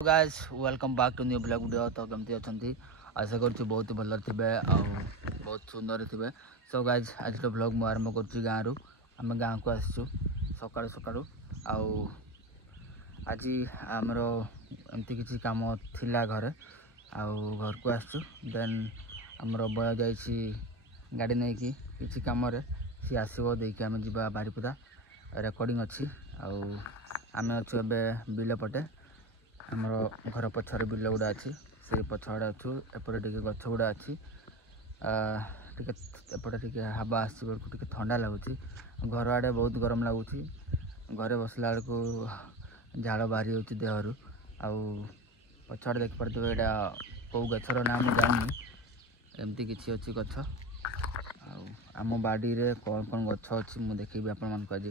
Guys welcome back to new blog video. तो केमती अच्छी आशा करुँ बहुत भल थे बहुत सुंदर थे। सो गाइस आज तो ब्लॉग मुझे आरंभ कर गाँव आम गाँव को आसचु सका सका आज आमर एमती किसी कम थिला घरे घर को आसचु देन आमर बय जाइए गाड़ी नहीं कि कम सी आसो देकी आम जा बारीपदा रेकर्डिंग अच्छी आम अच्छे बिल पटे आमर घर पछार बिल गुड़ा अच्छी से पछाड़े अच्छु एपटे टे गछ गुड़ा अच्छी एपटे टे हवा आस ठंडा लगुच घर आड़े बहुत गरम लगुच घरे बसला बेलू झाड़ बाहरी हो देहरु पछाड़े देख पारे यहाँ कौ गचर ना मुझे जानी एमती किसी अच्छी गछ आम बाड़ी रे कौन कौन गछ अच्छी मुझे देखेबी आपण मानक आज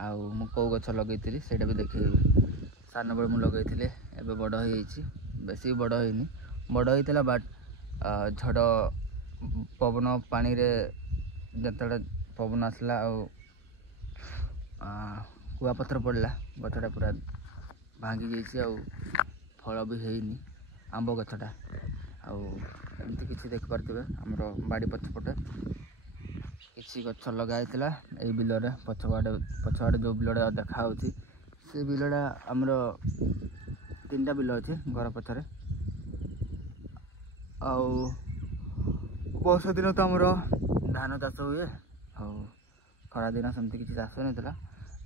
आउ कौ गछ लगे से भी देखेबी सान बड़े मुझे लगे एवं बड़ हो बेसी बड़ होनी बड़ होता बाट झड़ पवन पानी रे जिते पवन आसला कुआपथर पड़ा गछटा पूरा भांगी जाइए फल भी हैनी आंब गछटा आमती किसी देखिपे आमर बाड़ी पछपटे किसी गछ लगाई यही बिलरे पछआड़े जो बिलटा देखा से बिलटा आमर 3टा बिल अच्छे घर पछारे वर्षा दिन तो आमर धान चाष हुए खरा दिन सेमती किसी चाष नहीं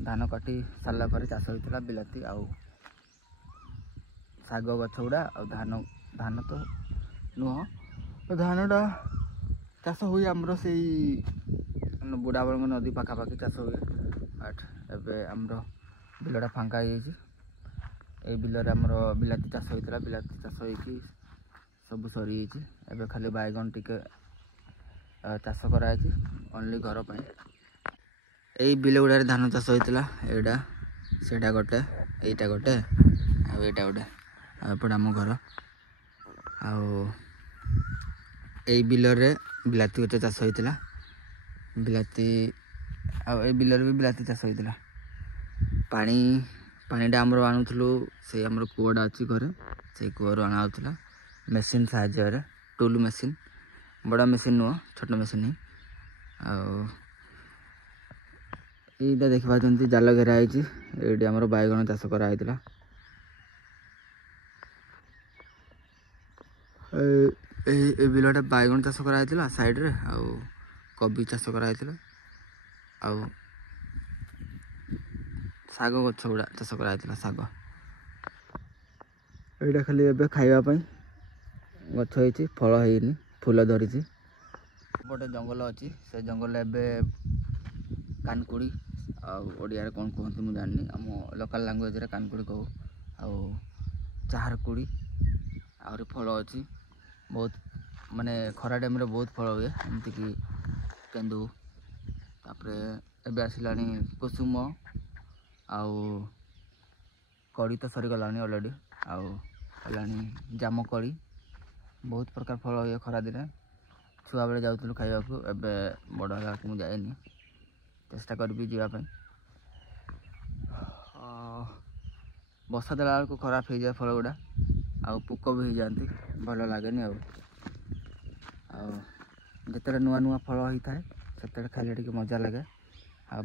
धान काटी सारा पर चाष होता बिलाती शाग गछ गुड़ा धान धान तो नुह तो धानटा चाष हुए आमर से बुढ़ाबड़ नदी पाखापाखि चाष हुए बट एवं आमर बिलटा फांका हो बिलर आमर बिलाती चाष होता बिलाती चाष हो सब सरी एवं खाली बैगन टिके चाष कराई ओनली घर पर यही बिल गुड़े धान चाष होता एटा सेटा गोटे यहीटा गोटे आईटा गोटे एपटे आम घर आई बिलरे बिलाती गच चाष होता बिलाती बिलर भी बिलाती चाष होता पानी पानीटा आमर आणुलु से आमर कूड़ा अच्छी घरे से कूर अणाला मेसीन साहाय्य टुलु मेसीन बड़ा मेसीन नुह छोट मेसीन यहीटा देखी पार्टी जाल घेरा ये आमर बैगन चाष कराई बिलटा बैगन चाष कराई साइड्रे कोबी चाष कराई शाग गछ गुड़ा चाष कराई शाग यहाँ खाली एवं खावाई गछ हो फल है फूल धरी गोटे जंगल अच्छी से जंगल एवं कानकुड़ी ओडिया कौन कहते मुझे जानी आम लोकल लांगुएज कानकुड़ी कहू चाहारकुड़ी आहरी फल अच्छी बहुत माने खरा टाइम रे बहुत फल हुए एमती कि केंदू तापरे एबे आसिला कुसुम कड़ी तो सरीगला अलरेडी आनी जामकड़ी बहुत प्रकार फल हुए खरा दिन छुआ बेले जाऊँ खावा एवं बड़ है मुझे जाएनी चेष्टा करी जावाई बसा देला बेलू खराब हो जाए फल गुड़ा पोक भी हो जाती भल लगे जिते नुआ नुआ फल होता है से खाइले टे मजा लगे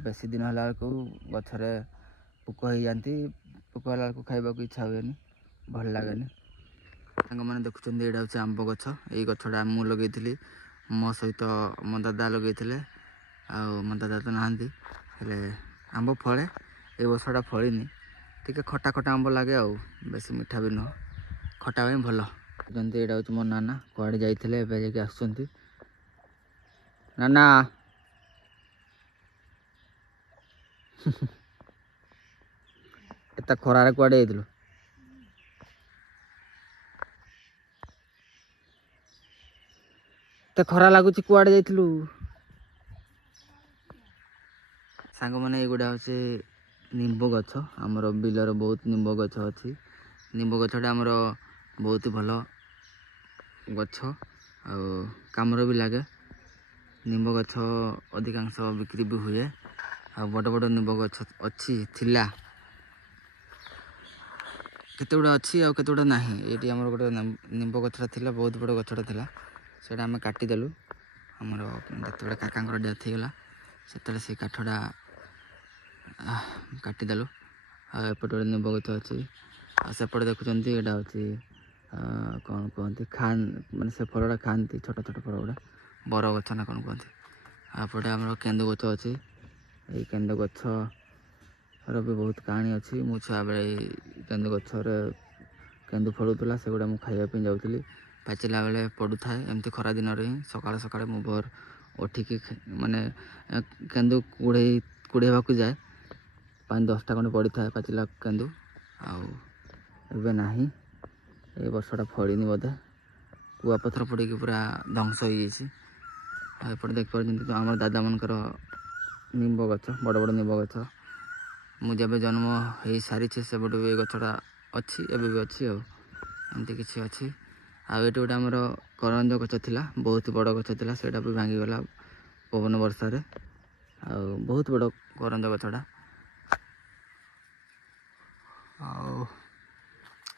बेसी दिन है बेलू गचरे पोक हो जाती पोक है खावा इच्छा हुए भल लगे सांग मैंने देखुं यहाँ हूँ आंब गछ यही गछटा मु लगे मो सहित मो दादा लगे मो दादा तो नहांती आंब फले ये वर्षटा फलनी टे खटा खटा आंब लगे बेसी मीठा भी नुह खटा भाई भल यहाँ हूँ मो नाना कड़े जाते आस नाना एत खरारे कड़े जाइलु तो खरा लगुच कुआड़े जाइलु सांग मैंने युवा हूँ निम्ब गछ आमर बिलर बहुत निम्ब गछ अच्छी निम्ब गछटा आमर बहुत ही भल गछ आमर भी लगे निम्ब गछ अधिकांश बिक्री भी हुए बड़ बड़ निम्ब गछ अच्छी थिला केते गुड़ा अच्छी आ केते गुड़ा नाही। ये आमर गोटे निंब गछटा थिला बहुत बड़ गछटा थिला सेटा आम काटिदेलु आमर जिते काका डेथ होगला से से काठटा काटिदेलु एपटे गोटे निंब गछ अच्छी सेपटे देखुं यहाँ अच्छी कौन कहते खान माने से फलटा खाती छोट छोट फल गुड़ा बर गछ ना कौन कहते आपटे आम केन्दु गछ अच्छी ये केन्दु गछ भी बहुत कहानी अच्छी मु छुआ बेले केन्दु गछर केन्दु फलुला से गुड़ा मुझे खावाई जाऊँगी पाचिला बेले पड़ू थाए एमती खरा दिन ही सका सका भोर उठिकी माने केन्दु कुड़ेवा जाए 5-10टा खंडे पड़ी था पाचिला केन्दु आवे ना ये वर्षटा फड़नी बोधे कुआपथर पड़ी पूरा ध्वंस हो जापटे देखिए आम दादा मनकर निंब गछ बड़ बड़ निंब गछ मुझे जन्म हो सारी से बटे भी गछटा अच्छी एवं भी अच्छी आमती किसी अच्छी आठ गोटे आमर करंज गछ थिला बहुत बड़ गछ थिला सेटा भी भांगीगला पवन वर्षा रे बहुत बड़ करंज गछटा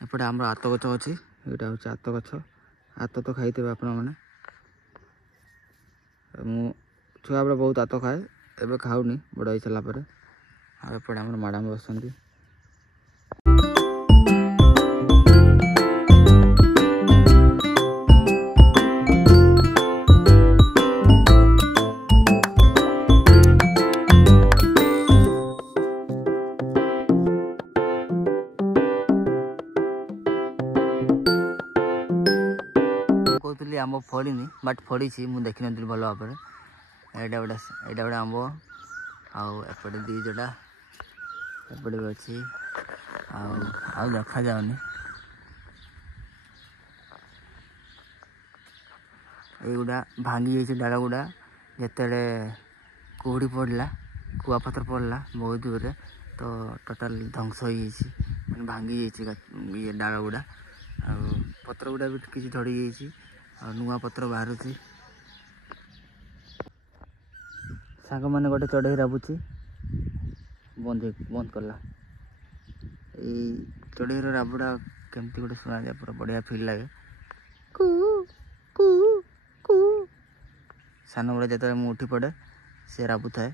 एपटे आमर आत गछ अच्छी यहाँ हूँ आत गछ आत तो खाई आपण मैंने छुआ बेले बहुत आत खाए एवं खाऊनी बड़ हो सारापर आम मैडम बसंती कहती आंब फड़ी बट फड़ी मुझे देखी नी भल भाव में यहाँ गोटे आंब आपटे दीजटा एपटे भी अच्छी देखा जाऊनी युवा भांगी जाइए डाल गुड़ा जिते कुहुड़ी पड़ा कुआपथर पड़ा बहुत दूर तो टोटाल ध्वंस हो मैंने भांगी ये डाल गुड़ा पत्र गुड़ा भी किसी झड़ी जाइए नुआ पत्र बाहर सांग मैंने गोटे चढ़ई राबुची बंद कला चढ़ईर राबुड़ा केमती गोटे शुणा जाए पूरा बढ़िया फिल लगे कू कू कू सान गुड़ा जो उठी पड़े से राबु थाए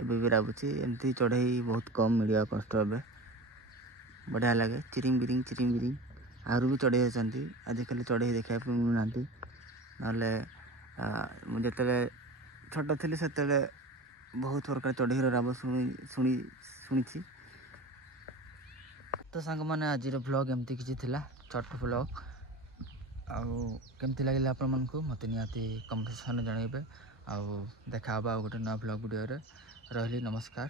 एबे भी राबुची एमती चढ़ई बहुत कम मिलवा कष्ट ए बढ़िया लगे चिरिंग बिरिंग आहू भी चढ़ई अच्छी आजिकल चढ़ई देखा मिलूना ना जिते छोट थी से बहुत प्रकार चढ़ईर राब शुणी तो सांग मैंने आज व्लॉग एमती किसी थिला छोट व्लॉग आमती लगे आपण मानक मत निहाती कमेंट सेक्शन जनइबे देखा गोटे नया व्लॉग वीडियो रही नमस्कार।